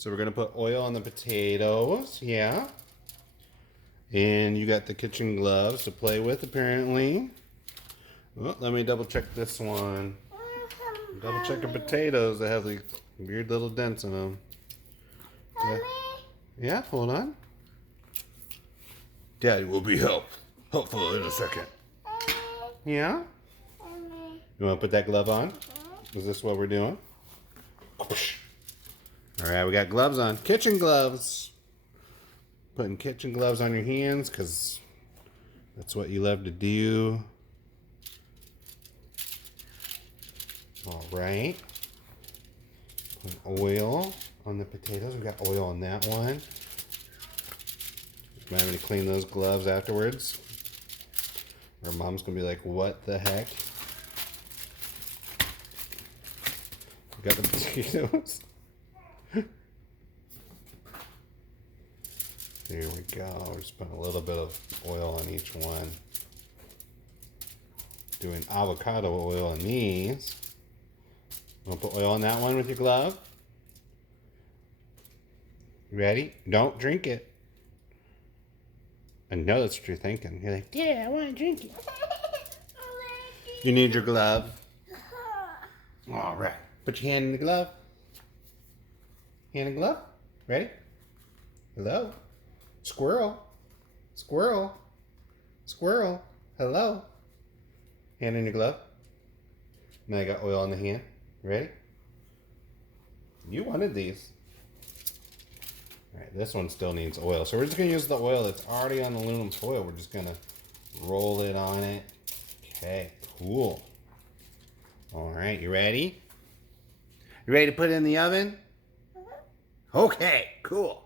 So we're going to put oil on the potatoes. Yeah. And you got the kitchen gloves to play with, apparently. Well, let me double check this one. Double check the potatoes that have these weird little dents in them. Yeah, hold on. Daddy will be helpful in a second. Yeah? You want to put that glove on? Is this what we're doing? Alright, we got gloves on. Kitchen gloves. Putting kitchen gloves on your hands because that's what you love to do. Alright. Put oil on the potatoes. We got oil on that one. Might have to clean those gloves afterwards. Or mom's going to be like, what the heck? We got the potatoes. There we go. We're just putting a little bit of oil on each one. Doing avocado oil on these. Want to put oil on that one with your glove? Ready? Don't drink it. I know that's what you're thinking. You're like, yeah, I want to drink it. You need your glove. All right. Put your hand in the glove. Hand in the glove. Ready? Hello. Squirrel. Squirrel. Squirrel. Hello. Hand in your glove. Now I got oil on the hand. Ready? You wanted these. Alright, this one still needs oil. So we're just going to use the oil that's already on the aluminum foil. We're just going to roll it on it. Okay, cool. Alright, you ready? You ready to put it in the oven? Okay, cool.